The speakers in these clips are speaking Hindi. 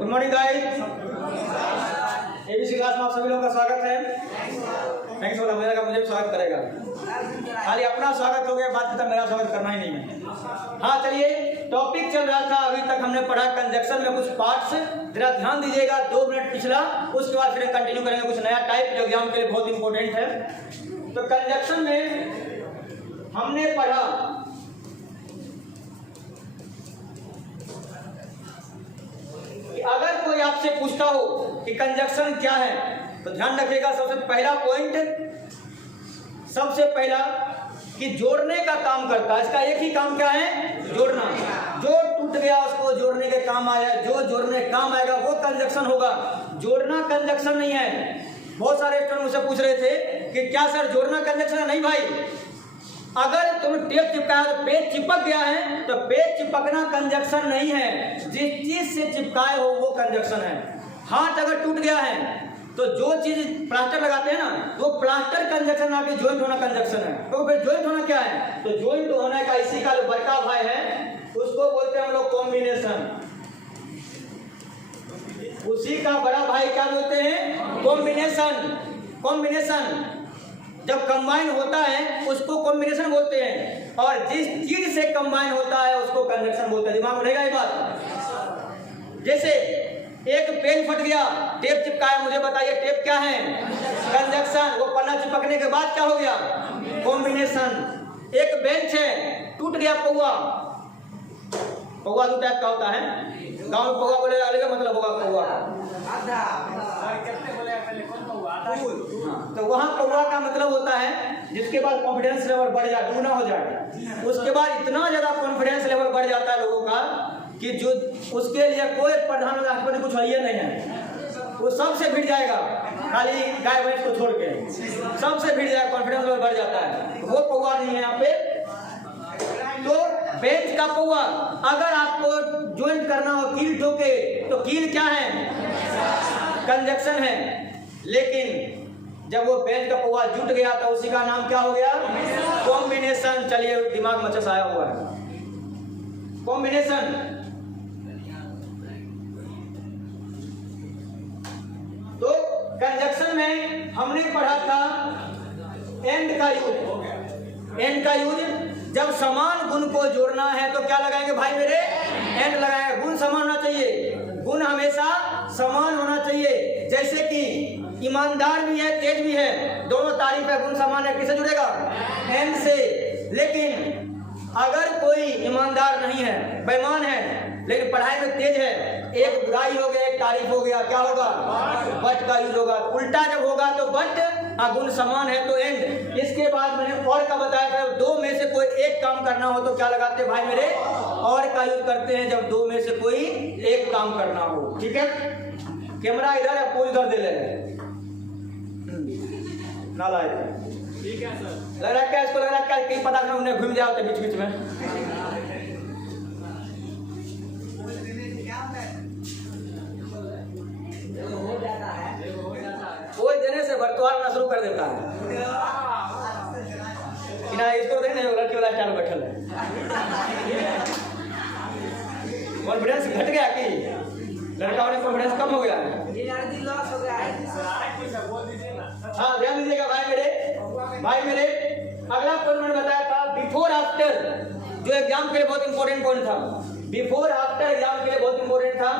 Good morning guys. ABC class में आप सभी लोगों का स्वागत है। थैंक्स फॉर मेरा का मुझे स्वागत करेगा। खाली अपना स्वागत हो गया, बात खत्म, मेरा स्वागत करना ही नहीं है। हाँ चलिए, टॉपिक चल रहा था, अभी तक हमने पढ़ा कंजक्शन में कुछ पार्ट्स, जरा ध्यान दीजिएगा। 2 मिनट पिछला, उसके बाद फिर कंटिन्यू करेंगे कुछ नया टाइप जो एग्जाम के लिए बहुत इंपॉर्टेंट है। तो कंजक्शन में हमने पढ़ा कि अगर कोई आपसे पूछता हो कि कंजक्शन क्या है, तो ध्यान रखिएगा। सबसे पहला पॉइंट, सबसे पहला कि जोड़ने का काम करता है। इसका एक ही काम क्या है? जोड़ना। जो टूट गया उसको जोड़ने के काम आया, जो जोड़ने काम आएगा वो कंजक्शन होगा। जोड़ना कंजक्शन नहीं है। बहुत सारे स्टूडेंट मुझसे पूछ रहे थे कि क्या सर जोड़ना कंजक्शन है? नहीं भाई, अगर तुम टेप चिपकाया तो पेज चिपक गया है, तो पेज चिपकना कंजक्शन नहीं है। जिस चीज से चिपकाए हो वो कंजक्शन है। हाथ अगर टूट गया है तो जो चीज प्लास्टर लगाते हैं ना, वो प्लास्टर कंजक्शन आपके ज्वाइंट होना कंजक्शन है। तो फिर ज्वाइंट होना क्या है? तो ज्वाइंट होने का इसी का बड़का भाई है, उसको बोलते हैं हम लोग कॉम्बिनेशन। उसी का बड़ा भाई क्या बोलते हैं? कॉम्बिनेशन। कॉम्बिनेशन जब कंबाइन होता है उसको कॉम्बिनेशन बोलते हैं, और जिस चीज से कंबाइन होता है उसको कंजक्शन बोलते हैं। दिमाग में रहेगा ये बात। जैसे एक पेन फट गया, टेप चिपकाया, मुझे बताइए टेप क्या है? कंजक्शन। वो पन्ना चिपकने के बाद क्या हो गया? कॉम्बिनेशन। एक बेंच है, टूट गया पौवा। पौवा 2 टाइप का होता है, गांव में पौवा बोले अलग मतलब होगा पौवा। तो वहाँ पौवा का मतलब होता है जिसके बाद कॉन्फिडेंस लेवल बढ़ जाए, दुगना हो जाए। उसके बाद इतना ज्यादा कॉन्फिडेंस लेवल बढ़ जाता है लोगों का कि जो उसके लिए कोई प्रधान राष्ट्रपति कुछ है नहीं है, वो सबसे भिड़ जाएगा, खाली गाय भैंस को छोड़ के सबसे भिड़ जाएगा, कॉन्फिडेंस लेवल बढ़ जाता है। वो पौवा नहीं है यहाँ पे। तो बेंच का पौवा अगर आपको ज्वाइंट करना हो कील ठोके, तो कील क्या है? कंजक्शन है। लेकिन जब वो बेंच का पौवा जुट गया तो उसी का नाम क्या हो गया? कॉम्बिनेशन। चलिए, दिमाग में चसाया हुआ है कॉम्बिनेशन। तो कंजक्शन में हमने पढ़ा था एंड का यूज। एंड का यूज, जब समान गुण को जोड़ना है तो क्या लगाएंगे भाई मेरे? एंड लगाएंगे। गुण समान होना चाहिए, गुण हमेशा समान होना चाहिए। जैसे कि ईमानदार भी है, तेज भी है, दोनों तारीफ है, गुण समान है, किससे जुड़ेगा? एंड से। लेकिन अगर कोई ईमानदार नहीं है, बेईमान है, लेकिन पढ़ाई में तेज है, एक बुराई हो गया एक तारीफ हो गया, क्या होगा? बट का यूज होगा। उल्टा जब होगा तो बट, गुण समान है तो एंड। इसके बाद मैंने और का बताया था, 2 में से कोई एक काम करना हो तो क्या लगाते हैं भाई मेरे? और का यूज करते हैं जब 2 में से कोई एक काम करना हो। ठीक है, कैमरा इधर है, पोज इधर दे ले ना लाए। ठीक है सर। लग रहा है क्या इसको? लग रहा है क्या कहीं पता नहीं उन्हें घूम जाते बीच बीच में। कोई देने से भरतुआर ना शुरू कर देता है कि ना, इसको देने लड़की वाला स्टाइल बैठल है। कॉन्फिडेंस घट गया कि लड़का वाले कॉन्फिडेंस कम हो गया है? हाँ ध्यान दीजिएगा भाई मेरे। अगला पॉइंट मैंने बताया था बिफोर आफ्टर, जो एग्जाम के लिए बहुत इंपॉर्टेंट पॉइंट था। बिफोर आफ्टर एग्जाम के लिए बहुत इंपॉर्टेंट था।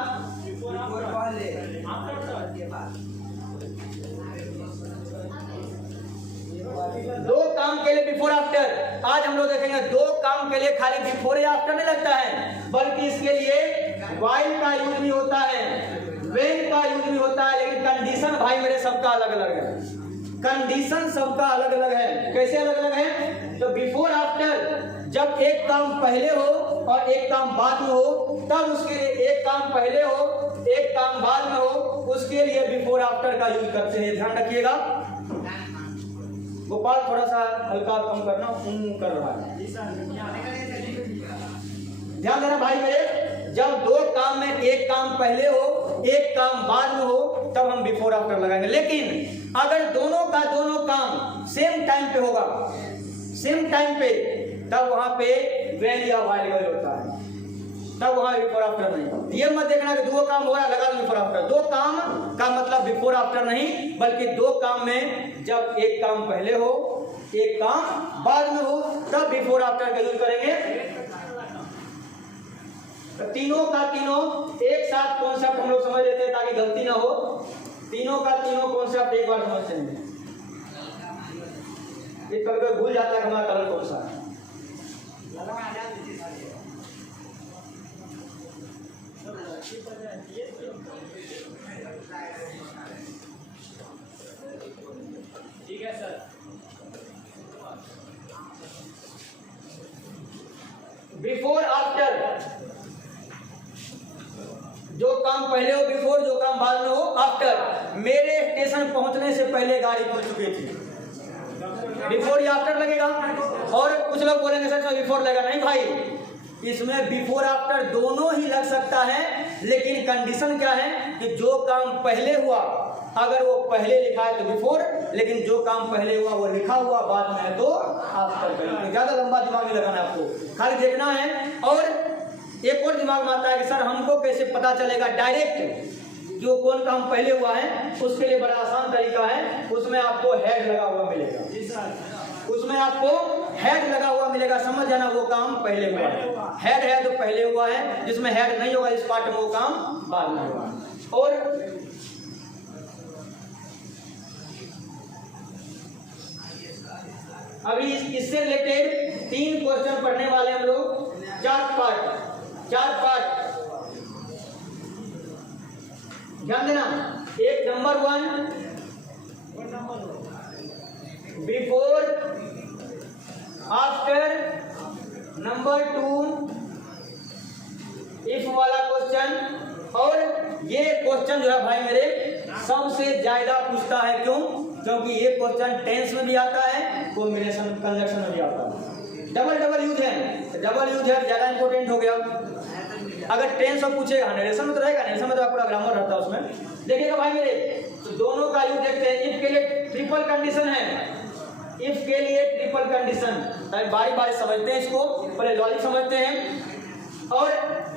दो काम के लिए बिफोर आफ्टर। आज हम लोग देखेंगे 2 काम के लिए खाली बिफोर या आफ्टर नहीं लगता है, बल्कि इसके लिए व्हाइल का यूज भी होता है, व्हेन का यूज भी होता है। लेकिन कंडीशन भाई मेरे सबका अलग अलग है। कंडीशन सबका अलग अलग है। कैसे अलग अलग है? तो बिफोर आफ्टर, जब एक काम पहले हो और एक काम बाद में हो, तब उसके लिए एक काम पहले हो एक काम बाद में हो, उसके लिए बिफोर आफ्टर का यूज करते हैं। ध्यान रखिएगा। गोपाल थोड़ा सा हल्का कम करना, कर रहा है। ध्यान देना भाई मेरे, जब 2 काम में एक काम पहले हो एक काम बाद में हो, तब हम बिफोर आफ्टर लगाएंगे। लेकिन अगर दोनों का दोनों काम सेम टाइम पे होगा, सेम टाइम पे, तब वहां पे व्हेन या व्हाइल होता है। तब वहाँ बिफोर आफ्टर नहीं। ये मत देखना कि दो काम हो रहा लगा बिफोर आफ्टर। दो काम का मतलब बिफोर आफ्टर नहीं, बल्कि दो काम में जब एक काम पहले हो एक काम बाद में हो तब बिफोर आफ्टर का यूज करेंगे। तो तीनों का तीनों एक साथ कॉन्सेप्ट हम लोग समझ लेते हैं ताकि गलती ना हो। तीनों का तीनों कॉन्सेप्ट एक बार समझते हैं। ये कभी भूल जाता है हमारा कलर कौन सा है। ठीक है सर। बिफोर आफ्टर, जो काम पहले हो बिफोर, जो काम बाद में हो आफ्टर। मेरे स्टेशन पहुंचने से पहले गाड़ी पहुंच चुकी थी, बिफोर या आफ्टर लगेगा। और कुछ लोग बोलेंगे सर बिफोर लगेगा, नहीं भाई, इसमें बिफोर आफ्टर दोनों ही लग सकता है, लेकिन कंडीशन क्या है कि जो काम पहले हुआ अगर वो पहले लिखा है तो बिफोर, लेकिन जो काम पहले हुआ वो लिखा हुआ बाद में है तो आफ्टर। ज्यादा लंबा दिमाग नहीं लगाना आपको, खाली देखना है। और एक और दिमाग में आता है कि सर हमको कैसे पता चलेगा डायरेक्ट जो कौन काम पहले हुआ है। उसके लिए बड़ा आसान तरीका है, उसमें आपको हेड लगा हुआ मिलेगा। उसमें आपको हेड लगा हुआ मिलेगा, समझ जाना वो काम पहले हुआ है। हेड है तो पहले हुआ है, जिसमें हेड नहीं होगा इस पार्ट में वो काम बाद में होगा। और अभी इससे रिलेटेड 3 क्वेश्चन पढ़ने वाले हम लोग, 4 पार्ट ध्यान देना। एक number 1 before after, number 2 if वाला क्वेश्चन। और ये क्वेश्चन जो है भाई मेरे सबसे ज्यादा पूछता है, क्यों? क्योंकि ये क्वेश्चन टेंस में भी आता है, कॉम्बिनेशन कंजक्शन में भी आता है। डबल यूज है, ज्यादा इंपॉर्टेंट हो गया। अगर टेंस में पूछेगा, नरेशन में तो रहेगा, नरेशन में तो पूरा ग्रामर रहता है उसमें। देखिएगा भाई मेरे, तो दोनों का यूज देखते हैं। इफ के लिए ट्रिपल कंडीशन है, इफ के लिए ट्रिपल कंडीशन, बारी बारी समझते हैं इसको, पहले लॉजिक समझते हैं। और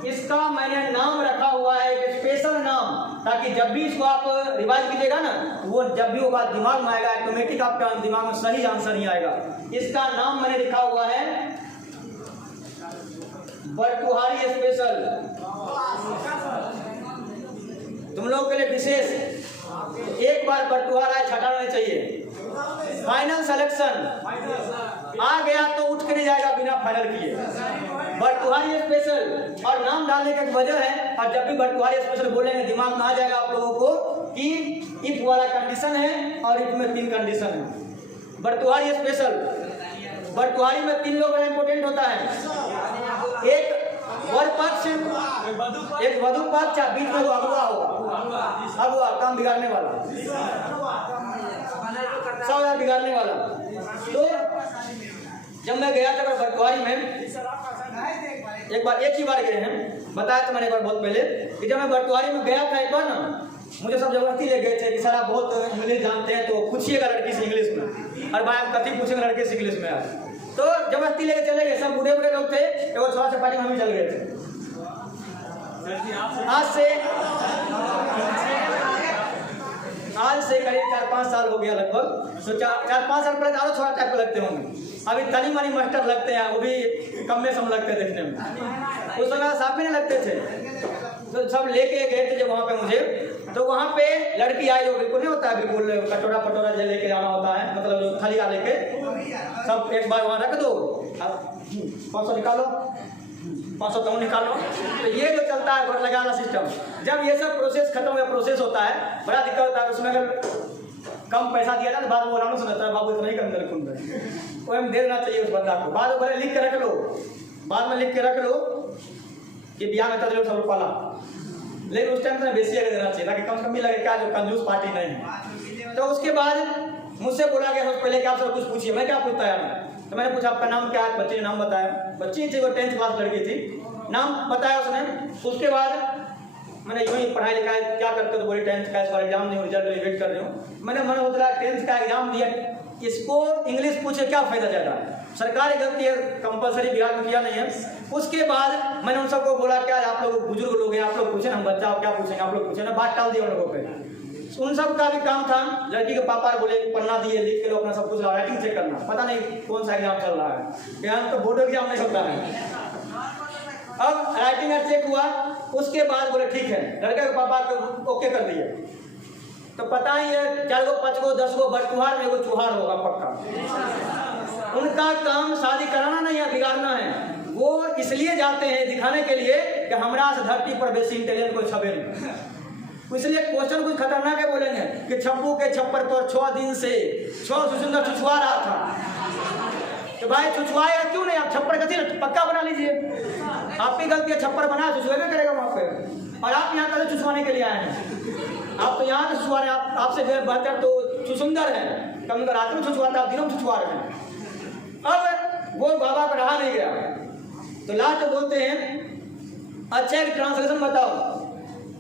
इसका मैंने नाम रखा हुआ है एक स्पेशल नाम, ताकि जब भी इसको आप रिवाइज कीजिएगा ना, वो जब भी वो बात दिमाग में आएगा ऑटोमेटिक आपका दिमाग में सही आंसर ही आएगा। इसका नाम मैंने लिखा हुआ है बरतुहारी स्पेशल। तुम लोग के लिए विशेष, एक बार बरतुहार आए छटाना नहीं चाहिए। फाइनल सिलेक्शन आ गया तो उठ के नहीं जाएगा बिना फाइनल किए। बरतुहारी स्पेशल और नाम डालने की वजह है, और जब भी बरतुहारी स्पेशल बोलेंगे दिमाग में आ जाएगा आप लोगों को कि इफ वाला कंडीशन है और इफ में 3 कंडीशन है। बरतुहारी स्पेशल, बरतुहारी में 3 लोग इंपोर्टेंट होता है। एक वर पक्ष, एक वधु पक्ष, बीच में वो अगुआ होगा, अगुआ काम बिगाड़ने वाला, सब बिगाड़ने वाला। तो जब मैं गया था बरतुहारी में, एक ही बार गए हैं, बताया था मैंने एक बार बहुत पहले कि जब मैं बरतुहारी में गया था एक बार ना, मुझे सब जबरदस्ती ले गए थे कि सर आप बहुत इंग्लिश जानते हैं तो पूछिएगा लड़की से इंग्लिश में। और भाई आप कथी पूछेंगे लड़के से इंग्लिश में यार, तो जबरदस्ती लेके चले गए। सब बूढ़े लोग थे, एगो छोटा सा पार्टी में हम ही चल गए थे। आज से करीब 4-5 साल हो गया लगभग। तो 4-5 साल पहले ज़्यादा छोटा टाइप के लगते होंगे, अभी तनी मनी मास्टर लगते हैं, वो भी कम में सम लगते हैं देखने में। उस समय साफ ही नहीं लगते थे। तो सब लेके गए थे जब वहाँ पे मुझे, तो वहाँ पे लड़की आई जो बिल्कुल नहीं होता है, बिल्कुल कटोरा पटोरा जो लेके जाना होता है, मतलब जो थलिया लेके सब एक बार वहाँ रख दो, 500 निकालो, 500 तो निकालो। तो ये जो चलता है घर लगाना सिस्टम, जब ये सब प्रोसेस खत्म या प्रोसेस होता है, बड़ा दिक्कत होता है। उसमें अगर कम पैसा दिया जाए तो बाद में बोला सुनता है, बाबू इतना ही कम खुल वो हम दे देना चाहिए उस बंदा को। बाद में भले लिख के रख लो, बाद में लिख के रख लो कि ब्याह में तजर्बा सब पाला, लेकिन उस टाइम से बेसी अगर देना चाहिए ताकि कम कमी लगे, क्या जो कंजूस पार्टी नहीं है। तो उसके बाद मुझसे बोला गया सबसे पहले कि आप सब कुछ पूछिए। मैं क्या पूछता है, तो मैंने पूछा आपका नाम क्या है। बच्चे ने नाम बताया, बच्ची थी वो 10th क्लास लड़की थी, नाम बताया उसने। उसके बाद मैंने यूँ ही पढ़ाई लिखाई क्या करते तो बोले 10th का इस बार एग्जाम नहीं, रिजल्ट वेट कर रहे हो। मैंने मन होता 10th का एग्जाम दिया, इसको इंग्लिश पूछे क्या फायदा ज़्यादा है। सरकारी गलती है, कंपलसरी बिहार में किया नहीं है। उसके बाद मैंने उन सबको बोला क्या आप लोग बुजुर्ग लोग हैं, आप लोग पूछे, हम बच्चा क्या पूछेंगे, आप लोग पूछे ना, बात टाल दिया उन लोगों पे। उन सब का भी काम था, लड़की के पापा बोले पन्ना दिए, लिख के लो अपना सब कुछ, राइटिंग चेक करना, पता नहीं कौन सा एग्जाम चल रहा है, यहाँ तो बोर्ड एग्जाम नहीं होता है। अब राइटिंग चेक हुआ, उसके बाद बोले ठीक है, लड़के के पापा को ओके कर दिए। तो पता ही है 4 गो 5 गो 10 गो बटुहार में एगो चुहार होगा पक्का। उनका काम शादी कराना नहीं है, बिगाड़ना है। वो इसलिए जाते हैं दिखाने के लिए कि हमारा धरती पर बेसी इंटेलिजेंट कोई छबे नहीं, इसलिए क्वेश्चन कुछ खतरनाक है बोलेंगे कि छप्पू के छप्पर पर 6 दिन से 6 सुंदर छुछुआ रहा था। तो भाई छुछुआएगा क्यों नहीं, आप छप्पर कथी पक्का बना लीजिए, आप ही गलती है, छप्पर बना छुछुएगा करेगा वहाँ पे, और आप यहाँ कैसे छुछुआने के लिए आए हैं, आप तो यहाँ के छुछुआ रहे हैं, आपसे बेहतर तो सुसुंदर है, कम रात में छुछुआता, आप दिनों में छुछुआ रहे हैं। अब वो बाबा को रहा नहीं गया, तो लास्ट बोलते हैं अच्छा एक ट्रांसलेशन बताओ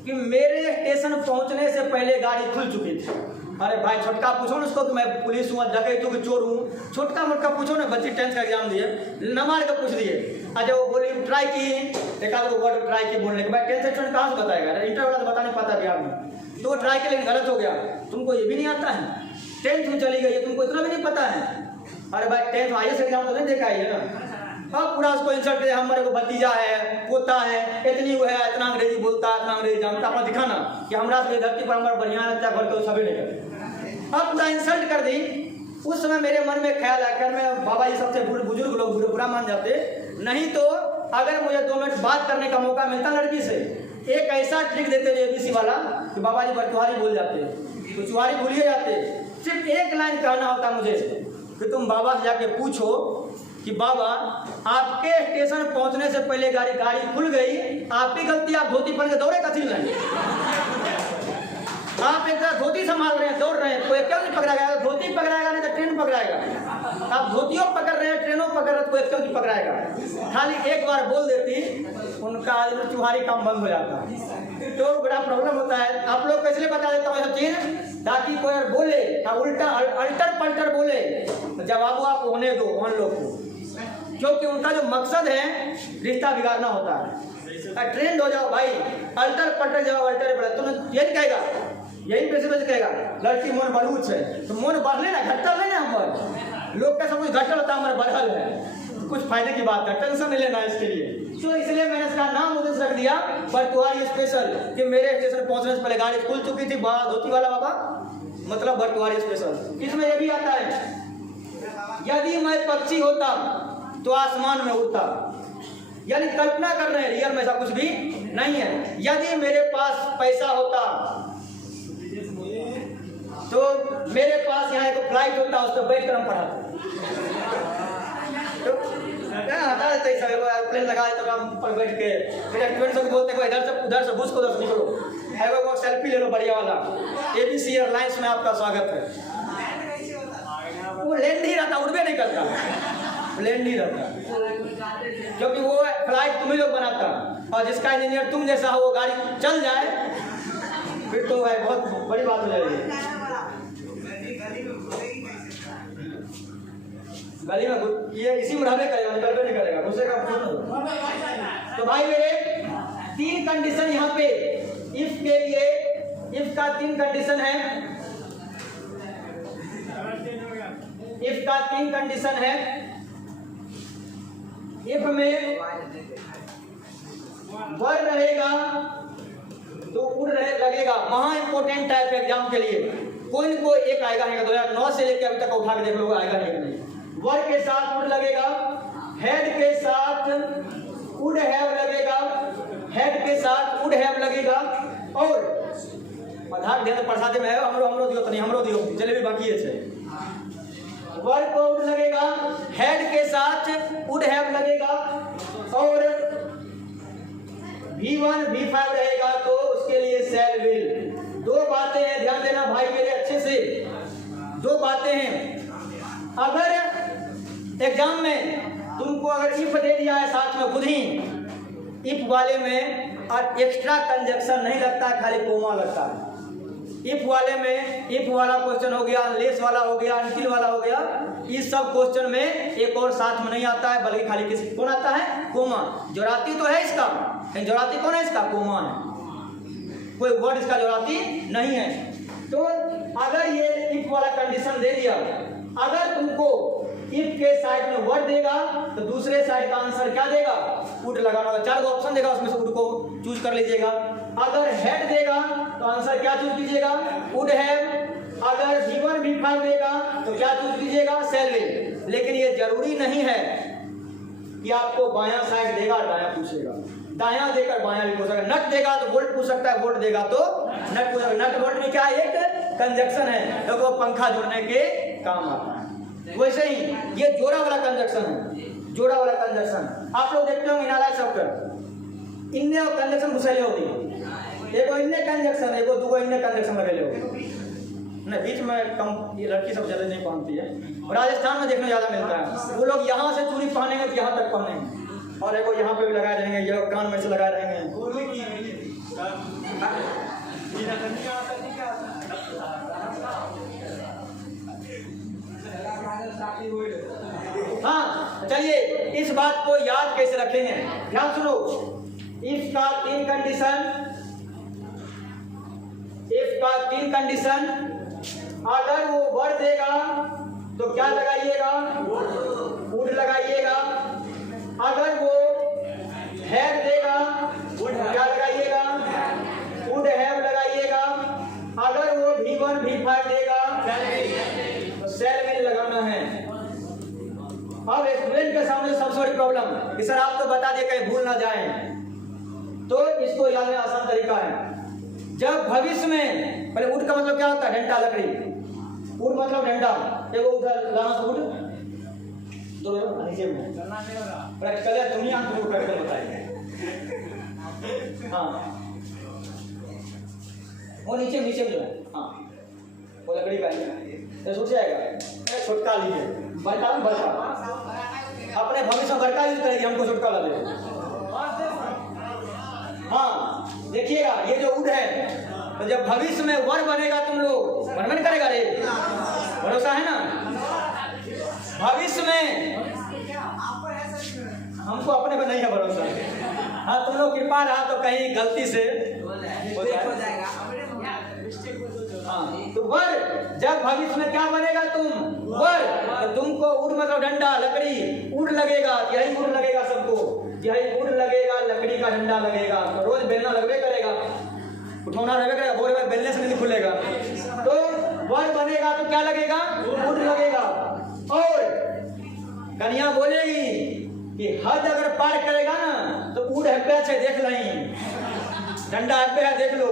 कि मेरे स्टेशन पहुंचने से पहले गाड़ी खुल चुकी थी। अरे भाई छोटका पूछो ना उसको कि मैं पुलिस हूँ, डकैत हूँ कि चोर हूँ, छोटका मोटका पूछो ना, बच्ची 10th का एग्जाम दिए, न मार के पूछ दिए। अच्छा वो बोली ट्राई की, एक आध वर्ड ट्राई की बोलने के बाद 10th स्टूडेंट कहाँ से बताएगा, इंटर वाला तो बता नहीं पाता बिहार में, तो वो ट्राई के लेकिन गलत हो गया। तुमको ये भी नहीं आता है, 10th में चली गई, तुमको इतना भी नहीं पता है। अरे भाई 10th IAS एग्जाम तो नहीं देखा है ना, हाँ पूरा उसको इंसल्ट किया, हमारे को भतीजा है, पोता है, इतनी वो है, इतना अंग्रेजी बोलता है, इतना अंग्रेजी जानता, अपना दिखाना कि हमारा धरती पर हमारा बढ़िया रहता है, घर को सभी नहीं करते। अब पूरा इंसल्ट कर दी। उस समय मेरे मन में ख्याल आया, खैर मैं बाबा जी सबसे बुजुर्ग लोग बुरा मान जाते, नहीं तो अगर मुझे 2 मिनट बात करने का मौका मिलता लड़की से, एक ऐसा ट्रिक देते थे ABC वाला कि बाबा जी बटुहारी बोल जाते, तो चुहारी भूलिए जाते, सिर्फ एक लाइन कहना होता मुझे कि तुम बाबा से जाके पूछो कि बाबा आपके स्टेशन पहुंचने से पहले गाड़ी खुल गई, आप ही गलती, आप धोती पहन के दौड़े कथी नहीं, आप एक तरह धोती संभाल रहे हैं, दौड़ रहे हैं, कोई क्यों नहीं पकड़ाएगा, धोती पकड़ाएगा नहीं तो ट्रेन पकड़ाएगा, आप धोतियों पकड़ रहे हैं, ट्रेनों पकड़ रहे हैं, कोई क्यों नहीं पकड़ाएगा। खाली एक बार बोल देती, उनका तुम्हारी काम बंद हो जाता, तो बड़ा प्रॉब्लम होता है। आप लोग को इसलिए बता देता हूँ सब चीज, ताकि कोई बोले उल्टा अल्टर पल्टर बोले तो जवाब आप होने दो उन लोग को, क्योंकि उनका जो मकसद है रिश्ता बिगाड़ना होता है। ट्रेंड हो जाओ भाई, अल्टर पल्टर जवाब अल्टर पल्टर, तुम यही कहेगा, यही पैसे कहेगा लड़की मन बलूच है, तो मन बढ़ले ना घटल नहीं ना, हमारे लोग का सब कुछ घटल होता है, हमारा बढ़ल है, कुछ फायदे की बात है, टेंशन नहीं लेना इसके लिए। तो इसलिए मैंने इसका नाम उद्देश्य रख दिया बटुहारी स्पेशल, कि मेरे स्टेशन पहुंचने से पहले गाड़ी खुल चुकी थी, धोती वाला बाबा, मतलब बटुहारी स्पेशल। इसमें यह भी आता है, यदि मैं पक्षी होता तो आसमान में उड़ता, यानी कल्पना कर रहे हैं, रियल में ऐसा कुछ भी नहीं है। यदि मेरे पास पैसा होता तो मेरे पास यहाँ एक फ्लाइट होता, उस पर बैठ कर हम पढ़ाते, तो हटा देते एयरप्लेन लगा देते हम पर बैठ के, फिर स्टूडेंट सब बोलते हैं इधर से उधर से घुस को उधर से निकलो, वो सेल्फी ले लो बढ़िया वाला, ABC एयरलाइंस में आपका स्वागत है। वो लैंड नहीं रहता, उड़वे नहीं करता, प्लेन नहीं रहता, क्योंकि वो फ्लाइट तुम ही लोग बनाता, और जिसका इंजीनियर तुम जैसा हो, वो गाड़ी चल जाए फिर तो भाई बहुत बड़ी बात हो जाएगी। गली में ये इसी में रहने करेगा, निकल नहीं करेगा, दूसरे का। तो भाई मेरे 3 कंडीशन यहाँ पे इफ के लिए, इफ का 3 कंडीशन है, इफ का 3 कंडीशन है। इफ में वर रहेगा तो उड़ रहे लगेगा, महा इंपोर्टेंट टाइप एग्जाम के लिए, कोई न कोई एक आएगा नहीं, 2009 से लेकर अभी तक उठा के देख लो, आएगा नहीं। वर के साथ उड़ लगेगा, हेड के साथ उड हैव लगेगा, हेड के साथ उड हैव लगेगा, और आधार दे तो प्रसाद में है, हमरो दियो तो नहीं, हमरो दियो जलेबी बाकी है। वर को उड लगेगा, हेड के साथ उड हैव लगेगा, और V1 V5 रहेगा तो उसके लिए शैल विल। 2 बातें हैं, ध्यान देना भाई मेरे अच्छे से, 2 बातें हैं। अगर एग्जाम में तुमको अगर इफ दे दिया है साथ में खुद ही, इफ वाले में और एक्स्ट्रा कंजक्शन नहीं लगता, खाली कोमा लगता है। इफ वाले में इफ वाला क्वेश्चन हो गया, लेस वाला हो गया, अनटिल वाला हो गया, इस सब क्वेश्चन में एक और साथ में नहीं आता है, बल्कि खाली किसी कौन आता है, कोमा। जोराती तो है इसका, लेकिन जोराती कौन है इसका, कोमा है, कोई वर्ड इसका जोराती नहीं है। तो अगर ये इफ वाला कंडीशन दे दिया, अगर तुमको इफ के साइड में वर्ड देगा तो दूसरे साइड का आंसर क्या देगा, वुड लगाना होगा। 4 ऑप्शन देगा, उसमें से वुड को चूज कर लीजिएगा। अगर हेड देगा तो आंसर क्या चूज कीजिएगा, वुड हैव। अगर V1 V5 देगा तो क्या चूज कीजिएगा, शैल विल। लेकिन ये जरूरी नहीं है कि आपको बायां साइड देगा दायां पूछेगा, दायां देकर बायां भी पूछ सकता है। नट देगा तो बोल्ट पूछ सकता है, बोल्ट देगा तो नट पूछ सकता है। नट बोल्ट में क्या एक कंजक्शन है, तो वो पंखा जोड़ने के काम आता है। वैसे ही ये जोड़ा वाला कंजक्शन है, जोड़ा वाला कंजक्शन आप लोग देखते होंगे नालायक शब्द इनने और कंजक्शन घुसैले होगी, एगो इनने कंजक्शन, एगो दूगो इनने कंजक्शन लगेले होगी ना, बीच में कम। ये लड़की सब ज्यादा नहीं पहनती है, राजस्थान में देखने ज्यादा मिलता है। वो लोग यहाँ से चूड़ी पहनेंगे तो यहाँ तक पहनेंगे, और एगो यहाँ पे भी लगाए रहेंगे, ये लोग कान में से लगाए रहेंगे। हाँ चलिए, इस बात को याद कैसे रखेंगे, ध्यान सुनो। इफ का 3 कंडीशन, अगर वो वर्ड देगा तो क्या लगाइएगा, वुड लगाइएगा। अगर वो हैव देगा क्या लगाइएगा, वुड हैव लगाइएगा। अगर वो V1 V5 देगा तो शैल विल लगाना है। अब स्टूडेंट के सामने सबसे बड़ी प्रॉब्लम कि सर आप तो बता दिए कहीं भूल ना जाए, तो इसको याद करने आसान तरीका है। जब भविष्य में, पहले वुड का मतलब क्या होता है, डंडा लकड़ी, वुड मतलब डंडा, देखो उधर लाना वुड दो नीचे में प्रैक्टिकल है, दुनिया को प्रैक्टिकल बताइए। हाँ वो नीचे में जो है, हाँ वो लकड़ी का है, सोच जाएगा छोटका लीजिए, बड़का बड़का, अपने भविष्य में बड़का यूज करेगी, हमको छोटका ला दे। हाँ देखिएगा, ये जो वुड है, तो जब भविष्य में वर बनेगा तुम लोग मन करेगा रे, भरोसा है ना। भविष्य में हमको अपने पर नहीं है भरोसा। हाँ तुम लोग कृपा रहा तो कहीं गलती से हो जाएगा। हाँ तो वर, जब भविष्य में क्या बनेगा तुम, वर, तो तुमको वुड मतलब डंडा लकड़ी, वुड लगेगा, यही वुड लगेगा सबको, यही वुड लगेगा, लकड़ी का डंडा लगेगा। तो रोज बेलना लगवे करेगा, उठौना लगवे करेगा, बोरे में बेलने से नहीं खुलेगा। तो वर बनेगा तो क्या लगेगा, वुड लगेगा। और कन्या बोलेगी कि हद अगर पार करेगा ना तो वुड हैप्पी है, देख नहीं, डंडा हैप्पी है देख लो।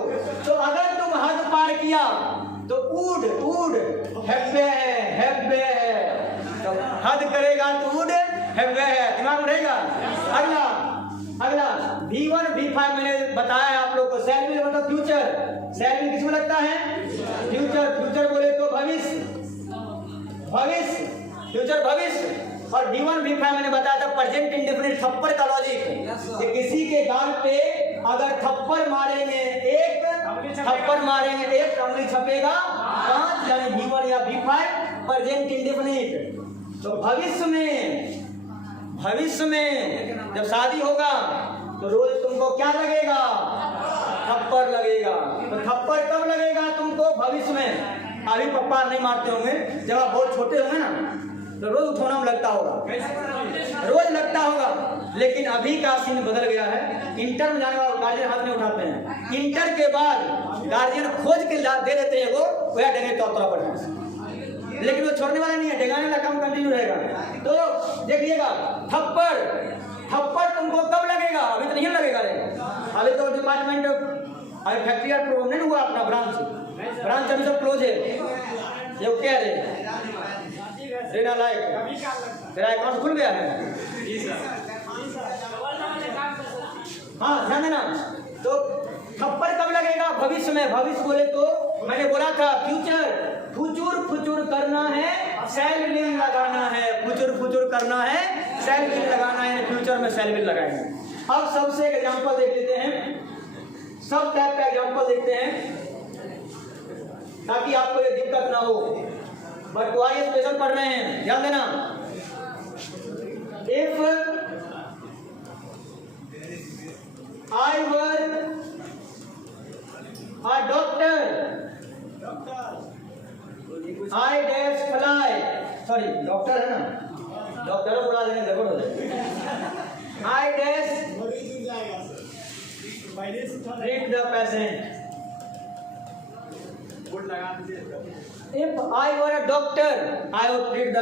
तो अगर तुम हद पार किया तो वुड हैप्पी है, तो हद करेगा तो वुड हैप्पी है, दिमाग में रहेगा। अगला V1 V5 मैंने बताया है आप लोग को, शैल विल मतलब फ्यूचर, शैल विल किसमें लगता है, फ्यूचर बोले तो भविष्य, फ्यूचर भविष्य। और V1 V5 मैंने बताया था प्रेजेंट इंडेफिनिट, थप्पड़ का लॉजिक, कि किसी के गाल पे अगर थप्पड़ मारेंगे, एक थप्पड़ मारेंगे, एक उंगली छपेगा 5, यानी V1 या V5 प्रेजेंट इंडेफिनिट। तो भविष्य में जब शादी होगा तो रोज तुमको क्या लगेगा, थप्पड़ लगेगा। तो थप्पड़ कब लगेगा तुमको, भविष्य में। अभी पप्पा नहीं मारते होंगे, जब आप बहुत छोटे होंगे ना तो रोज उठौना में लगता होगा, रोज लगता होगा। लेकिन अभी का सीन बदल गया है, इंटर में जाने वाले गार्जियन हाथ में उठाते हैं, इंटर के बाद गार्जियन खोज के दे देते हैं, वो वह डेंगे तो पर है, लेकिन वो छोड़ने वाला नहीं है, डेगाने वाला काम कंटिन्यू रहेगा। तो देखिएगा, थप्पड़ तुमको कब लगेगा, अभी तो नहीं लगेगा रे, अभी तो डिपार्टमेंट, अभी फैक्ट्री नहीं हुआ अपना ब्रांच अभी सब क्लोज है। ये क्या रे रेना लाइक तेरा अकाउंट खुल गया है, हाँ ध्यान देना। तो थप्पड़ कब लगेगा, भविष्य में। भविष्य बोले तो मैंने बोला था फुचुर करना है, शैल विल लगाना है, फुचुर करना है, शैल विल लगाना है, फ्यूचर में शैल विल लगाएंगे। अब सबसे एक एग्जांपल देख लेते हैं, सब टाइप का एग्जांपल देखते हैं ताकि आपको ये दिक्कत ना हो। बट वाई स्पेशल पढ़ रहे हैं, ध्यान देना। If I were a doctor I dash fly, sorry doctor है ना, डॉक्टर बुला देंगे गड़बड़ हो जाएगी। I dash treat the patient. If I were a doctor, I would treat the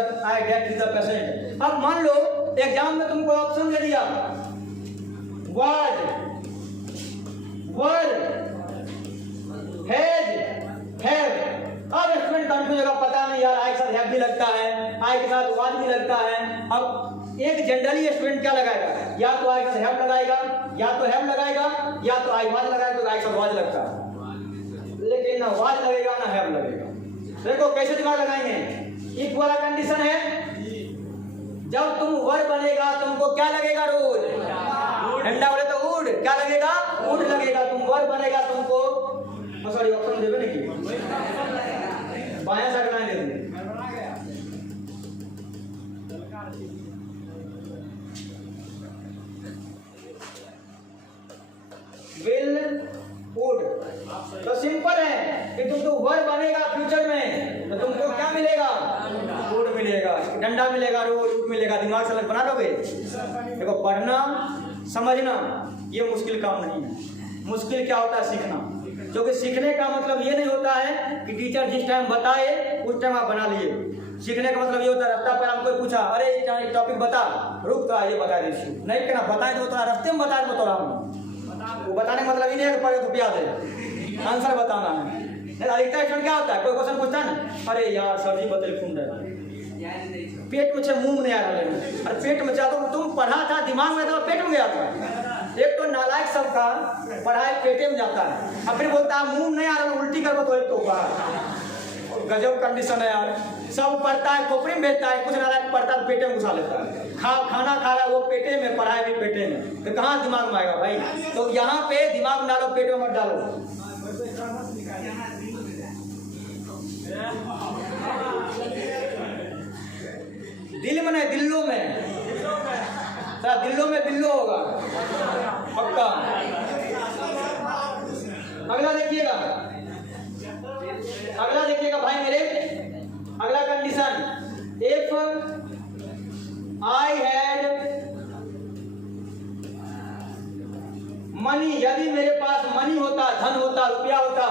patient. अब मान लो एग्जाम में तुमको ऑप्शन दे दिया was, were, has, have। अब स्टूडेंट कंफ्यूज होगा, पता नहीं यार आई के साथ have भी लगता है, आई के साथ was भी लगता है। अब एक जनरली स्टूडेंट क्या लगाएगा, या तो आई के साथ have लगाएगा, या तो have लगाएगा, या तो आई was लगाएगा, तो आई के साथ was लगता है। लेकिन ना वाज लगेगा ना हैव लगेगा। देखो कैसे दिमाग लगाएंगे। इफ वाला कंडीशन है, जब तुम वर बनेगा तुमको क्या लगेगा, रोज ठंडा बोले तो वुड, क्या लगेगा, वुड लगेगा। तुम वर बनेगा तुमको, सॉरी ऑप्शन देवे नहीं की बायां साइड लाइन दे देंगे। विल वुड, तो सिंपल है कि तुम तो वर बनेगा फ्यूचर में तो तुमको क्या मिलेगा, वुड मिलेगा, डंडा मिलेगा, रोड मिलेगा। दिमाग से बना लोगे। देखो पढ़ना समझना ये मुश्किल काम नहीं है। मुश्किल क्या होता है, सीखना। क्योंकि सीखने का मतलब ये नहीं होता है कि टीचर जिस टाइम बताए उस टाइम आप बना लिए। सीखने का मतलब ये होता है रास्ता पर हमको पूछा, अरे टॉपिक बता, रुक तो ये बता दीजिए, नहीं कहना बताए तो रास्ते में बताए तो वो बताने का मतलब ही नहीं है कि पढ़े तो याद है, आंसर बताना है। अधिकतर स्टूडेंट क्या होता है, कोई क्वेश्चन पूछता है ना, अरे यार सर जी बदल खून रहे, पेट में मुंह नहीं आ रहा है, अरे पेट में चाहता तुम पढ़ा था दिमाग में तो पेट में गया था। एक तो नालायक सबका पढ़ाई पेटे में जाता है, अब फिर बोलता है मुंह नहीं आ रहा, उल्टी करो तो एक तो गजब कंडीशन है यार। सब पढ़ता है खोपड़ी में भेजता है, कुछ नालायक पढ़ता है पेटे में घुसा लेता है। खाना खा रहा है वो पेटे में, पढ़ाई भी पेटे में, तो कहाँ दिमाग में आएगा भाई। तो यहाँ पे दिमाग में डालो, पेट में मत डालो। दिल में नहीं, दिल्लो में, दिल्लो में बिल्लो होगा पक्का। अगला देखिएगा, अगला देखिएगा भाई मेरे, अगला condition, if I had money, यदि मेरे पास मनी होता, धन होता, रुपया होता,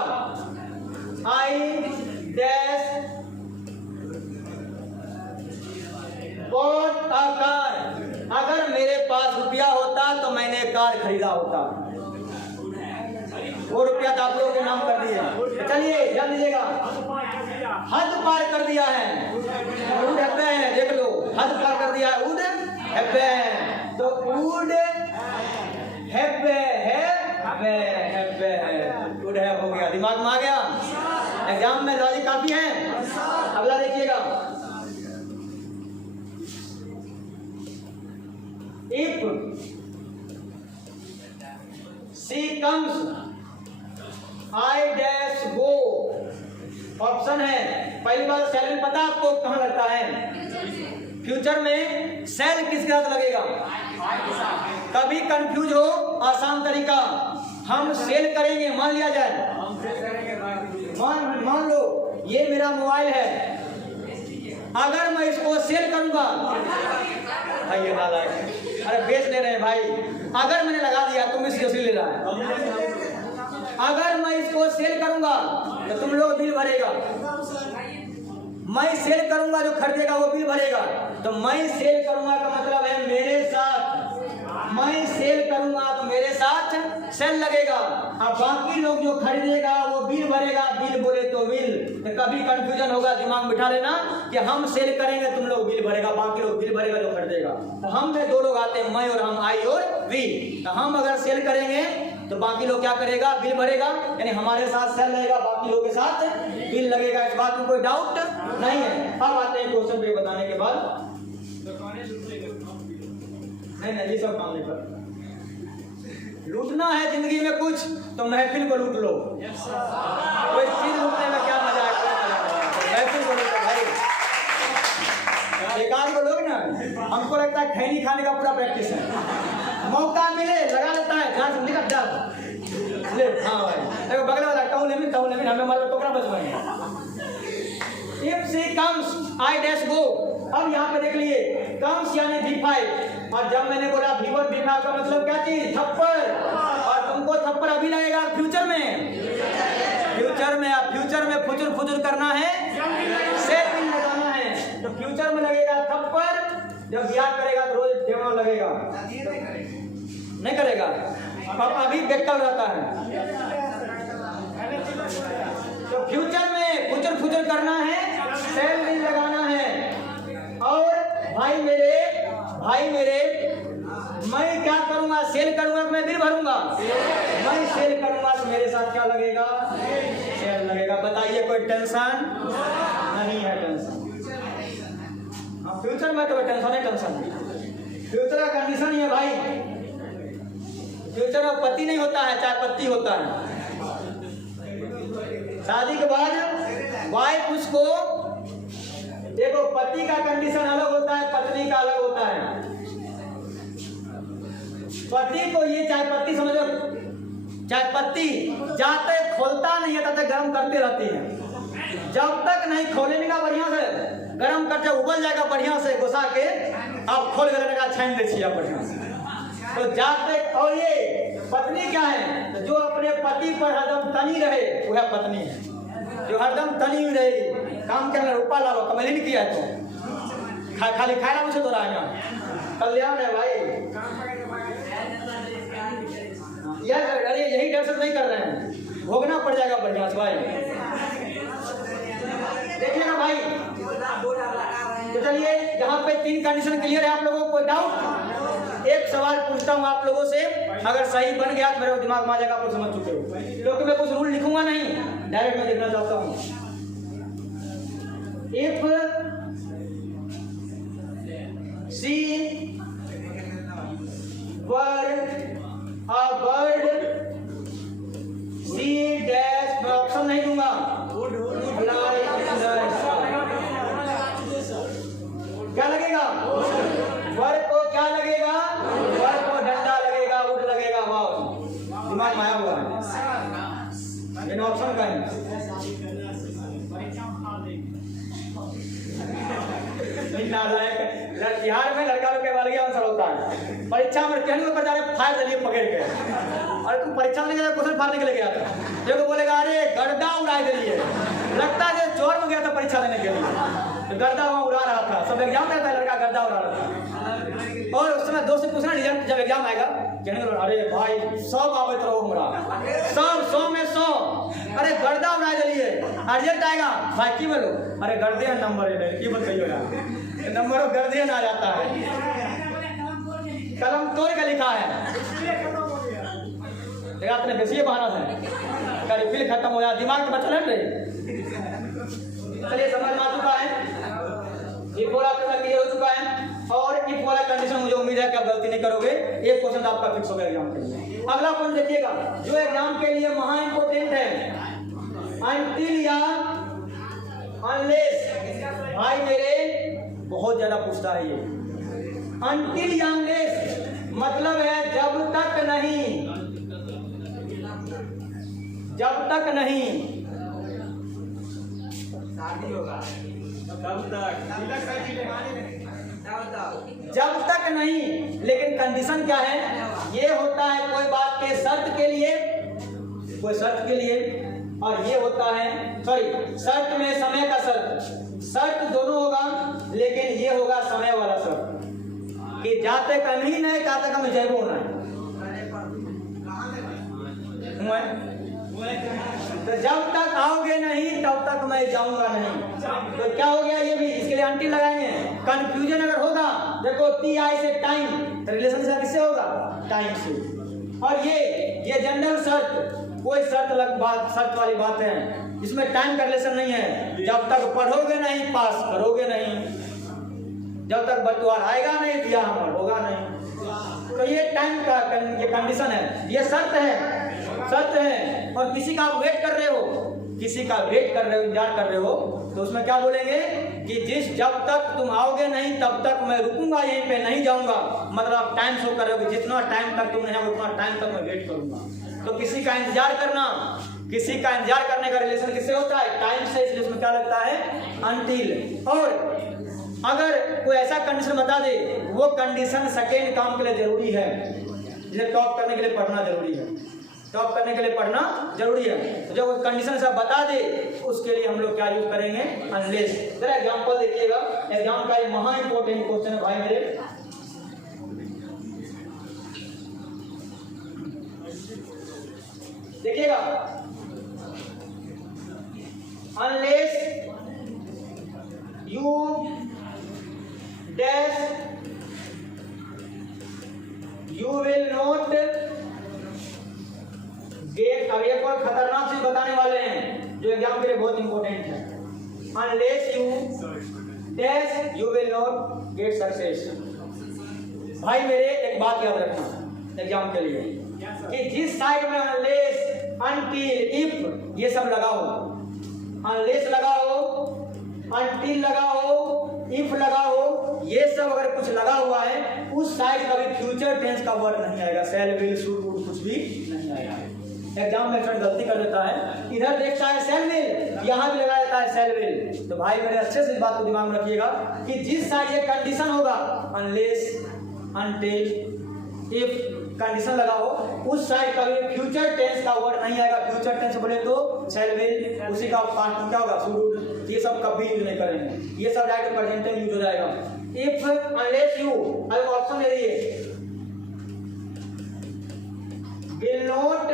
I dash bought a car, अगर मेरे पास रुपया होता तो मैंने कार खरीदा होता। वो रुपया तो आप लोगों के नाम कर दिया। चलिए ध्यान दीजिएगा, हद पार कर दिया है, वुड हैव बीन, देख लो हद पार कर दिया है, वुड हैव बीन, तो वुड हैव वुड हैव हो गया, दिमाग में आ गया। एग्जाम में लॉजिक काफी है। अगला देखिएगा, if she comes I dash go, option है। पहली बार सेल में पता आपको कहां लगता है, फ्यूचर में सेल किसके साथ लगेगा, कभी कंफ्यूज हो, आसान तरीका, हम सेल करेंगे, मान लिया जाए, मान लो ये मेरा मोबाइल है, अगर मैं इसको सेल करूंगा, भाई ये डाला है, अरे बेच ले रहे हैं भाई, अगर मैंने लगा दिया तुम इसको ले रहा है, अगर मैं इसको सेल करूंगा तो तुम लोग बिल भरेगा, मैं सेल करूंगा जो खरीदेगा वो बिल भरेगा, तो मैं सेल करूंगा का मतलब है मेरे साथ, मैं सेल करूंगा तो मेरे साथ सेल लगेगा, अब बाकी लोग जो खरीदेगा वो बिल भरेगा, बिल बोले तो बिल, तो कभी कंफ्यूजन होगा, दिमाग में बिठा लेना कि हम सेल करेंगे तुम लोग बिल भरेगा, बाकी लोग बिल भरेगा जो खरीदेगा। तो हम में दो लोग आते हैं, मैं और हम, आई और वी, तो हम अगर सेल करेंगे तो बाकी लोग क्या करेगा, बिल भरेगा, यानी हमारे साथ सेल लगेगा, बाकी लोग के साथ बिल लगेगा, इस बात में कोई डाउट नहीं है। अब आते हैं क्वेश्चन पे बताने के बाद, नहीं ये सब काम नहीं करता, लूटना है जिंदगी में कुछ तो महफिल को लूट लो, कोई चीज लूटने में क्या मजा है, महफिल को लूटो भाई। हमको लगता है खैनी खाने का पूरा प्रैक्टिस है, मौका मिले लगा लेता है, जहाँ से निकल डब ले। हाँ भाई देखो बगल वाला टाउन लेमिन हमें मारो टोकरा बचवाएंगे। If she comes, I dash go। अब यहाँ पे देख लिए comes यानी V5, और जब मैंने बोला V1 V5 का मतलब क्या चीज, थप्पड़, और तुमको थप्पड़ अभी लगेगा फ्यूचर में, फ्यूचर में फुचुर फुचुर करना है, सेल विल लगाना है, तो फ्यूचर में लगेगा थप्पड़, जब याद करेगा तो रोज डेमो लगेगा, नहीं करेगा, अब अभी बेकल रहता है। तो फ्यूचर में फुचुर फुचुर करना है, सेल विल लगाना है। और भाई मेरे मैं क्या करूंगा, सेल करूंगा तो मैं बिल भरूंगा, मैं सेल करूंगा तो मेरे साथ क्या लगेगा, सेल लगेगा। बताइए कोई टेंशन नहीं है, टेंशन हाँ फ्यूचर में तो टेंशन है, टेंशन फ्यूचर का कंडीशन ही है भाई। फ्यूचर में पति नहीं होता है, चाहे पत्ती होता है। शादी के बाद वाइफ उसको देखो, पति का कंडीशन अलग होता है, पत्नी का अलग होता है। पति को ये चाहे पत्ती समझो, चाहे पत्ती जब तक खोलता नहीं है तब तक गर्म करते रहती है, जब तक नहीं खोलेने का बढ़िया से गर्म करके उबल जाएगा बढ़िया से घुसा के, आप खोल गले का छान दे छिया बढ़िया से, तो जब तक। और ये पत्नी क्या है, तो जो अपने पति पर हरदम तनी रहे वह पत्नी है, जो हरदम तनी हुई रहेगी। काम के अंदर रुपा ला लो, कमाई नहीं किया है तो खाली खाना मुझे तो रहा कल्याण है भाई। अरे यही डर से नहीं कर रहे हैं, भोगना पड़ जाएगा बढ़िया से भाई। देखिए ना भाई, तो चलिए यहाँ पे 3 कंडीशन क्लियर है। आप लोगों को कोई डाउट? एक सवाल पूछता हूँ आप लोगों से, अगर सही बन गया तो मेरे दिमाग में आ जाएगा, आप लोग समझ चुके हो, क्योंकि मैं कुछ रूल लिखूंगा नहीं, डायरेक्ट मैं देखना चाहता हूँ। If she were a bird, she dash, मैं ऑप्शन नहीं दूंगा, क्या लगेगा, वर को क्या लगेगा, वर को डंडा लगेगा, उड़ लगेगा। वाह, दिमाग में आया हुआ है, इन ऑप्शन का ही बिहार में लड़का लोग के बारे में आंसर होता है। परीक्षा में कहने को जा रहे फायर दलिए पकड़ के, और तुम परीक्षा में गया क्वेश्चन फाड़ने के लिए गया था, देखो बोलेगा अरे गर्दा उड़ा दिए, लगता है चोर में गया था परीक्षा देने के लिए, तो गर्दा वहाँ उड़ा रहा था, सब एग्जाम रहता है, लड़का गर्दा उड़ा रहा था। और उस समय दोस्त से पूछना रिजल्ट जब एग्जाम आएगा, कहने को अरे भाई सब आवत रहो हमरा, सब 100 में 100, अरे गर्दा उड़ा दिए, रिजल्ट आएगा भाई की बोलो, अरे गर्दे नंबर है की बताइए यार, नंबर ऑफ गर्दियन आ जाता है, कलम तोड़ के लिखा है, देखा आपने बेसिए बहाना है, कल फिर खत्म हो जाए, दिमाग के बच्चा लड़ रहे। चलिए समझ में आ चुका है, इफ वाला क्लियर हो चुका है, और इफ वाला कंडीशन मुझे उम्मीद है कि आप गलती नहीं करोगे, एक क्वेश्चन आपका फिक्स हो गया एग्जाम के लिए। अगला क्वेश्चन देखिएगा, जो एग्जाम के लिए महा इंपोर्टेंट है, अनटिल या अनलेस, भाई मेरे बहुत ज्यादा पूछता है ये, अनटिल या अनलेस मतलब है जब तक नहीं, जब तक नहीं, शादी होगा तब तक, जब तक नहीं। लेकिन कंडीशन क्या है, ये होता है कोई बात के शर्त के लिए, कोई शर्त के लिए, और ये होता है सॉरी शर्त में समय का शर्त, शर्त दोनों होगा, लेकिन ये होगा समय वाला शर्त कि जाते कम ही नहीं जाते कम जैब होना है। तो जब तक आओगे नहीं तब तक मैं जाऊंगा नहीं, तो क्या हो गया ये भी, इसके लिए आंटी लगाएंगे। कंफ्यूजन अगर होगा, देखो TI से टाइम, तो रिलेशन से किससे होगा, टाइम से। और ये जनरल शर्त, कोई शर्त वाली बात है, इसमें टाइम का रिलेशन नहीं है, जब तक पढ़ोगे नहीं पास करोगे नहीं, जब तक बटवार आएगा नहीं दिया हमारा होगा नहीं। तो ये टाइम का ये कंडीशन है, ये शर्त है, शर्त है। हैं और किसी का आप वेट कर रहे हो, किसी का वेट कर रहे हो, इंतजार कर रहे हो, तो उसमें क्या बोलेंगे कि जब तक तुम आओगे नहीं तब तक मैं रुकूंगा, यहीं पे नहीं जाऊंगा। मतलब आप टाइम शो कर रहे हो कि जितना टाइम तक तुम नहीं आओगे उतना टाइम तक मैं वेट करूंगा। तो किसी का इंतजार करना, किसी का इंतजार करने का रिलेशन किससे होता है? टाइम से। इसलिए उसमें क्या लगता है? अनटिल। और अगर कोई ऐसा कंडीशन बता दे, वो कंडीशन सेकेंड काम के लिए जरूरी है, जिसे टॉप करने के लिए पढ़ना जरूरी है, टॉप करने के लिए पढ़ना जरूरी है। तो जब वो कंडीशन से बता दे उसके लिए हम लोग क्या यूज करेंगे? अनलेस। जरा एग्जांपल देखिएगा, एग्जाम का एक महा इंपॉर्टेंट क्वेश्चन है भाई मेरे। देखिएगा, unless you dash you will not gate. अब एक और खतरनाक चीज बताने वाले हैं जो एग्जाम के लिए बहुत इंपॉर्टेंट है। Unless you dash you will not get success. भाई मेरे एक बात याद रखना एग्जाम के लिए कि जिस साइड में अनलेस, अनटिल, इफ ये सब लगाओ, अनलेस लगाओ, अनटिल लगाओ, इफ लगाओ, ये सब अगर कुछ लगा हुआ है उस साइड का भी फ्यूचर टेंस का वर्ड नहीं आएगा, शैल, विल, शुड, वुड कुछ भी नहीं आएगा। एग्जाम में स्टूडेंट गलती कर देता है, इधर देखता है शैल विल, यहाँ भी लगा देता है शैल विल। तो भाई मेरे अच्छे से इस बात को दिमाग में रखिएगा कि जिस साइड ये कंडीशन होगा, अनलेस, अनटिल, इफ कंडीशन लगाओ, उस साइड का भी फ्यूचर टेंस का वर्ड नहीं आएगा। फ्यूचर टेंस बोले तो शैल विल, उसी का पास्ट क्या होगा? शुड। ये सब कभी यूज नहीं करेंगे, ये सब डायरेक्ट प्रेजेंट टेंस यूज हो जाएगा। इफ, अनलेस यू, अब ऑप्शन ले लीजिए, विल नॉट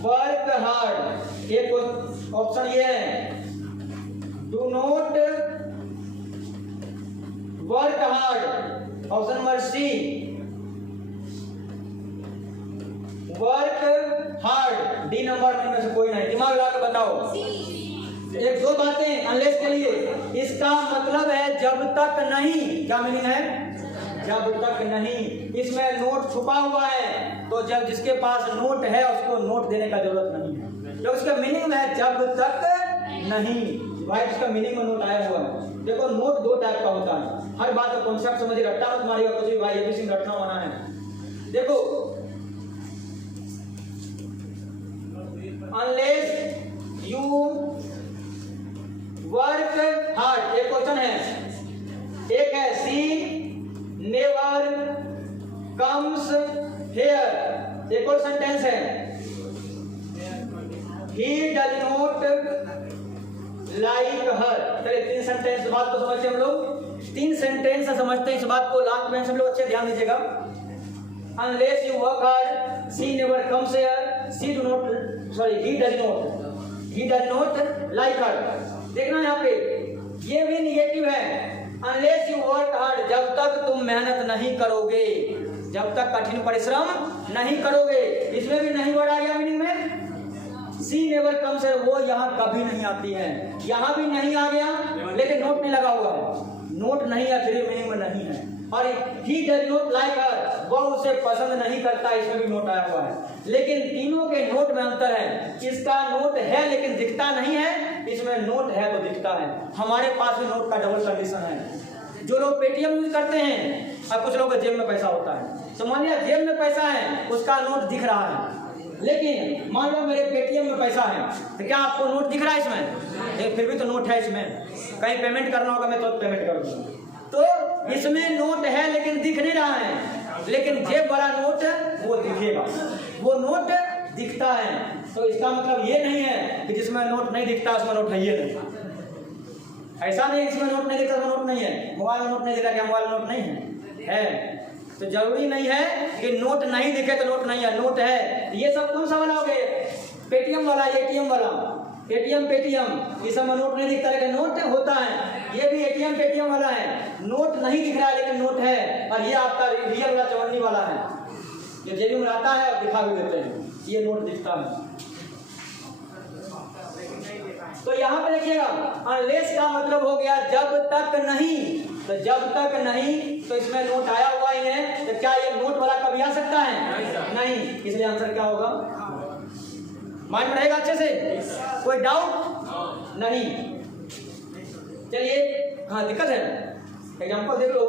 वर्क हार्ड। एक ऑप्शन ये है, do not work hard. Option number C, work hard. D number में से कोई नहीं, दिमाग लगा के बताओ। एक दो बातें अनलेस के लिए, इसका मतलब है जब तक नहीं। क्या मीनिंग है? जब तक नहीं। इसमें नोट छुपा हुआ है, तो जब जिसके पास नोट है उसको नोट देने का जरूरत नहीं है। तो इसका मीनिंग है जब तक नहीं। भाई इसका मीनिंग में नोट आया हुआ है। देखो नोट दो टाइप का होता है, हर बात का कॉन्सेप्ट समझ रट्टा मत मारिएगा कुछ भी भाई, ये भी रटना मना है। देखो अनलेस यू वर्क हार्ड, एक क्वेश्चन है, एक है सी नेवर कम्स हेयर। एक और सेंटेंस है, ही डज नॉट लाइक हर। चलिए तीन सेंटेंस बात को समझते हम लोग, तीन सेंटेंस से समझते हैं इस बात को। लास्ट में सब लोग अच्छे ध्यान दीजिएगा। Unless you work hard, she never comes here, she do not, sorry he does not like her. देखना यहाँ पे ये भी निगेटिव है। अनलेस यू वर्क हार्ड, जब तक तुम मेहनत नहीं करोगे, जब तक कठिन परिश्रम नहीं करोगे। इसमें भी नहीं वर्ड आ गया मीनिंग में। सी नेवर कम्स है, वो यहाँ कभी नहीं आती है, यहाँ भी नहीं आ गया लेकिन नोट नहीं लगा हुआ है, नोट नहीं है फिर मीनिंग में नहीं है। और ही डज नॉट लाइक हर, वो उसे पसंद नहीं करता, इसमें भी नोट आया हुआ है। लेकिन तीनों के नोट में अंतर है, इसका नोट है लेकिन दिखता नहीं है, इसमें नोट है तो दिखता है। हमारे पास भी नोट का डबल कंडीशन है। जो लोग पेटीएम यूज करते हैं, अब कुछ लोगों के जेब में पैसा होता है, तो मान लिया जेब में पैसा है, उसका नोट दिख रहा है, लेकिन मान लो मेरे पेटीएम में पैसा है, तो क्या आपको नोट दिख रहा है इसमें? फिर भी तो नोट है इसमें, कहीं पेमेंट करना होगा मैं तो पेमेंट कर दूंगा। तो इसमें नोट है लेकिन दिख नहीं रहा है, लेकिन जेब वाला नोट वो दिखेगा, वो नोट दिखता है। तो इसका मतलब ये नहीं है कि जिसमें नोट नहीं दिखता उसमें नोट है, ये नहीं, ऐसा नहीं इसमें नोट नहीं दिखता उसमें नोट नहीं है। मोबाइल में नोट नहीं दिखा, क्या मोबाइल नोट नहीं है? तो जरूरी नहीं है कि नोट नहीं दिखे तो नोट नहीं है, नोट है। ये सब कौन सा वाला हो गया? पेटीएम वाला, एटीएम वाला, एटीएम पेटीएम, इस समय नोट नहीं दिखता लेकिन नोट होता है। ये भी एटीएम पेटीएम वाला है, नोट नहीं दिख रहा है लेकिन नोट है। और ये आपका रियल वाला चवन्नी वाला है, जो जेबी में आता है और दिखा भी देते हैं, ये नोट दिखता है। तो यहाँ पे देखिएगा अनलेस का मतलब हो गया जब तक नहीं। तो जब तक नहीं, तो इसमें नोट आया हुआ ही है, तो क्या ये नोट वाला कभी आ सकता है? नहीं। इसलिए आंसर क्या होगा? माइंड में रहेगा अच्छे से? कोई डाउट नहीं? चलिए, हाँ दिक्कत है? एग्जाम्पल देख लो,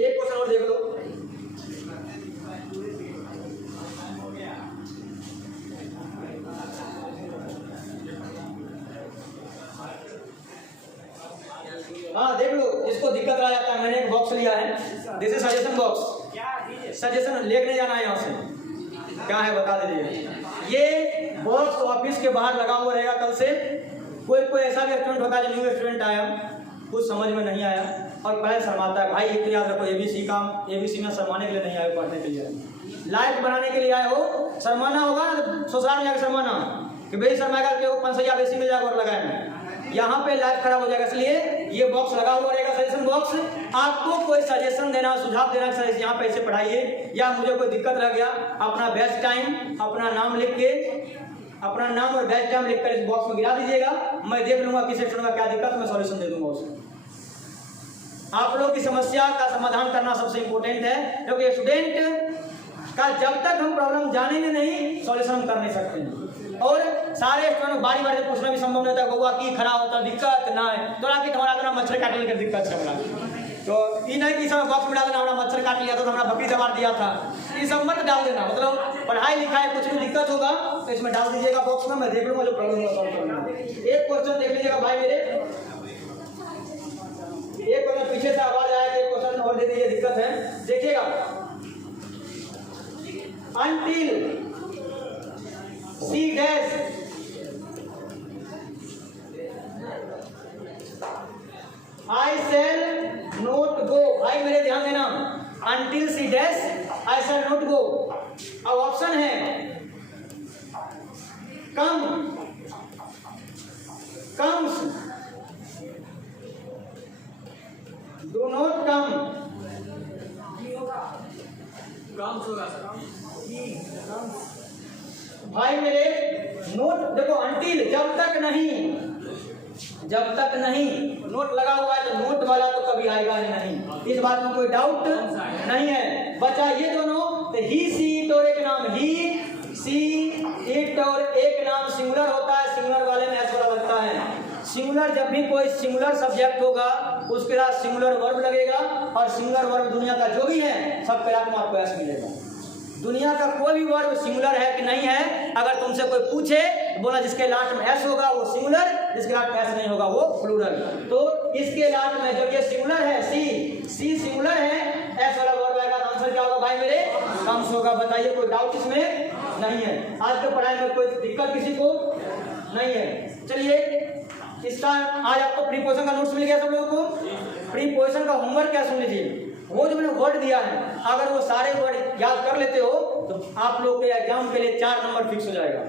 एक क्वेश्चन और देख लो। हाँ देख लो, इसको दिक्कत आ जाता है। मैंने एक बॉक्स लिया है, this is suggestion box. Suggestion लेके जाना है यहाँ से, क्या है बता दीजिए। ये बॉक्स ऑफिस के बाहर लगा हुआ रहेगा कल से। कोई ऐसा भी स्टूडेंट होता है जो न्यू स्टूडेंट आया, कुछ समझ में नहीं आया और पहले शर्माता है, भाई एक तो याद रखो एबीसी का, एबीसी में शर्माने के लिए नहीं आए, पढ़ने के लिए लाइफ बनाने के लिए आए हो। शर्माना होगा ना तो ससुराल में जाकर शर्माना कि भाई शर्माएगा कि वो 500 बेसी में जाकर लगाए, यहाँ पे लाइफ खराब हो जाएगा। इसलिए ये बॉक्स लगा हुआ रहेगा, सजेशन बॉक्स। आपको कोई सजेशन देना, सुझाव देना, सर यहाँ पे ऐसे पढ़ाइए, या मुझे कोई दिक्कत रह गया, अपना बेस्ट टाइम, अपना नाम लिख के, अपना नाम और बेस्ट टाइम लिखकर इस बॉक्स में गिरा दीजिएगा। मैं देख लूंगा किसी स्टूडेंट का क्या दिक्कत, मैं सॉल्यूशन दे दूंगा उसको। आप लोग की समस्या का समाधान करना सबसे इंपॉर्टेंट है, क्योंकि स्टूडेंट का जब तक हम प्रॉब्लम जानेंगे नहीं, सॉल्यूशन हम कर नहीं सकते हैं। और सारे स्टूडेंट बारी बारी से पूछना भी संभव नहीं होता, बउआ की खराब होता दिक्कत ना है तो कि तुम्हारा तो मच्छर काटने की दिक्कत है हमरा, तो ये नहीं कि सब बॉक्स में डाल देना हमारा मच्छर काट लिया था तो हमारा बकरी दबार दिया था, ये सब मत डाल देना। मतलब पढ़ाई लिखाई कुछ भी दिक्कत होगा तो इसमें डाल दीजिएगा बॉक्स में, मैं देख लूंगा जो प्रॉब्लम होगा सॉल्व करना। एक क्वेश्चन देख लीजिएगा भाई मेरे, एक क्वेश्चन पीछे से आवाज आया कि क्वेश्चन और दे दीजिए, दिक्कत है। देखिएगा, until C dash I shall not go। भाई मेरे ध्यान देना, until C dash I shall not go। अब ऑप्शन है come, comes, do not come। भाई मेरे नोट देखो, अंटिल जब तक नहीं, जब तक नहीं नोट लगा हुआ है तो नोट वाला तो कभी आएगा ही नहीं, इस बात में कोई डाउट नहीं है। बचा ये दोनों, तो ही सी इट और एक नाम, ही सी इट और एक नाम सिंगुलर होता है, सिंगुलर वाले में ऐसा लगता है। सिंगुलर जब भी कोई सिंगुलर सब्जेक्ट होगा उसके साथ सिंगुलर वर्ब लगेगा, और सिंगुलर वर्ब दुनिया का जो भी है सब के में आपको एस मिलेगा। दुनिया का कोई भी वर्ब सिंगुलर है कि नहीं है, अगर तुमसे कोई पूछे बोला जिसके लास्ट में एस होगा वो सिंगुलर, जिसके लास्ट में एस नहीं होगा वो प्लूरल। तो इसके लास्ट में जब ये सिंगुलर है, सी सिंगुलर है, एस वाला वर्ब आएगा तो आंसर क्या होगा भाई मेरे? कम्स होगा। बताइए, कोई डाउट इसमें नहीं है? आज के पढ़ाई में कोई दिक्कत किसी को नहीं है? चलिए, इसका आज आपको प्रीपोजिशन का नोट्स मिल गया सब लोगों को। प्रीपोजिशन का होमवर्क क्या सुन लीजिए, वो जो मैंने वर्ड दिया है अगर वो सारे वर्ड याद कर लेते हो तो आप लोग के एग्जाम के लिए 4 नंबर फिक्स हो जाएगा।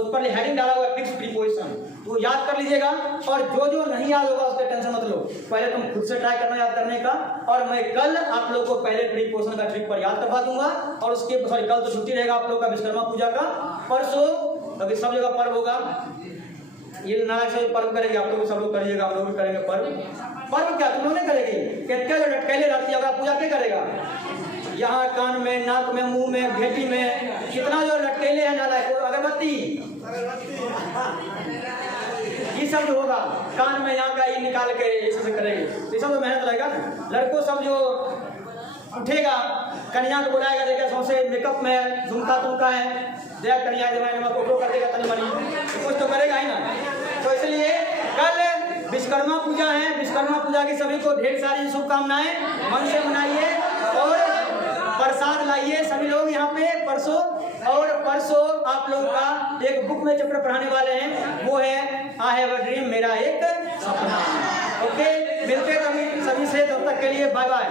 उस पर हेडिंग डाला हुआ है फिक्स प्रीपोजिशन, तो याद कर लीजिएगा। और जो जो नहीं याद होगा उसका टेंशन मत लो, पहले तुम खुद से ट्राई करना याद करने का, और मैं कल आप लोग को पहले प्रीपोजिशन का ट्रिक पर याद करवा दूंगा। और उसके कल तो छुट्टी रहेगा आप लोग का विश्वकर्मा पूजा का, परसों अभी सब जगह पर्व होगा, ये नारायण से पर्व करेंगे आप लोग, सब लोग करिएगा, हम लोग भी करेंगे पर्व। पर्व क्या तुम लोग नहीं करेंगे? क्या जो लटकैले रहती है पूजा क्या करेगा? यहाँ कान में, नाक में, मुंह में, घेटी में, कितना जो लटकैले है नालायक, अगरबत्ती, ये सब जो होगा कान में यहाँ का ये निकाल के ये सब करेंगे, ये सब तो मेहनत रहेगा। लड़कों सब जो उठेगा कन्या को बुलाएगा, देखा सौसे मेकअप में झुमका तुमका है, देख कन्या फोटो कर देगा तनी मनी, कुछ तो करेगा ही ना। तो इसलिए कल विश्वकर्मा पूजा है, विश्वकर्मा पूजा की सभी को ढेर सारी शुभकामनाएं, मन से मनाइए और प्रसाद लाइए सभी लोग यहाँ पे परसों। और परसों आप लोगों का एक बुक में चैप्टर पढ़ाने वाले हैं, वो है आई हैव अ ड्रीम, मेरा एक सपना। ओके, मिलते हैं सभी से, तब तक के लिए बाय बाय।